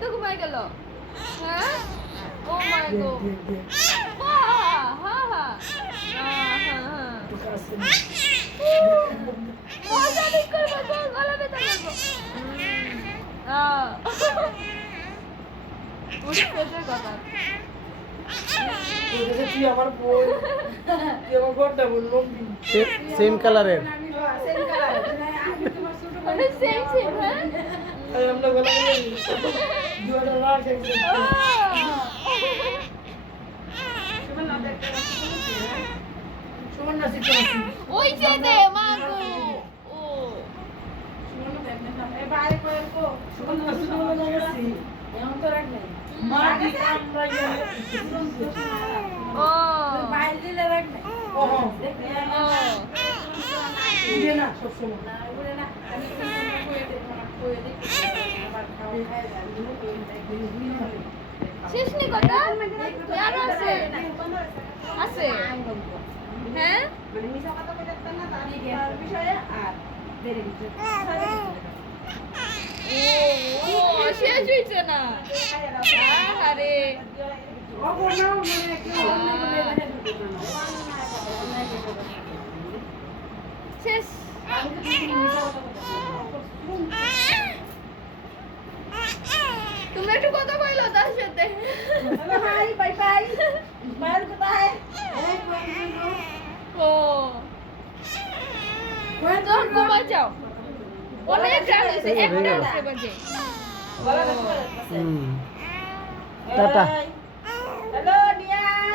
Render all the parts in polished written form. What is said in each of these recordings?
তো ঘুমাই গেল। হ্যাঁ ও মাই গড মজা দিক করবো তো গলা ব্যথা করবো কথা তুই আমার বই তুই আমার ঘরটা বললো সেম কালারের সেম সেম হ্যাঁ আমরা গলা দুয়াটা রাখ সুমন না শিখতে ওই যে দে মা গো ও সুমন না লাগাছি এমন তো রাখ নাই মা কি আমরা গেলে ও বাইরে দিলে রাখ নাই ও ও দিয়ে না সব সময় শেষ নি কথা আরো আছে আছে হ্যাঁ ও শেষ হইছে না আরে শেষ তোমরা একটু কথা কইলো তার সাথে ও তোর ঘুমা যাও অনেক রাত হয়েছে একটা উঠতে বাজে টাটা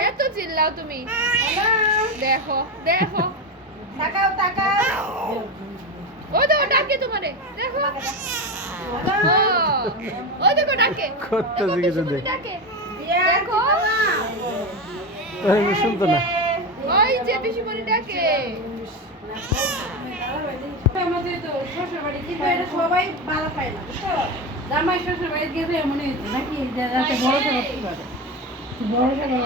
এত চিল্লাও তুমি দেখো দেখো ও দেখো ডাকে তোমারে দেখো ও দেখো ডাকে করতে জিজ্ঞেস দেখ ডাকে দেখো শুনতো না ওই যে পিসিমণি ডাকে আমাদের তো শ্বশুর বাড়ি কিন্তু এটা সবাই ভালো পায় না বুঝছো জামাই শ্বশুর বাড়ি গেলে এমনই হচ্ছে নাকি যাতে বড় সড়ক বড় সড়ক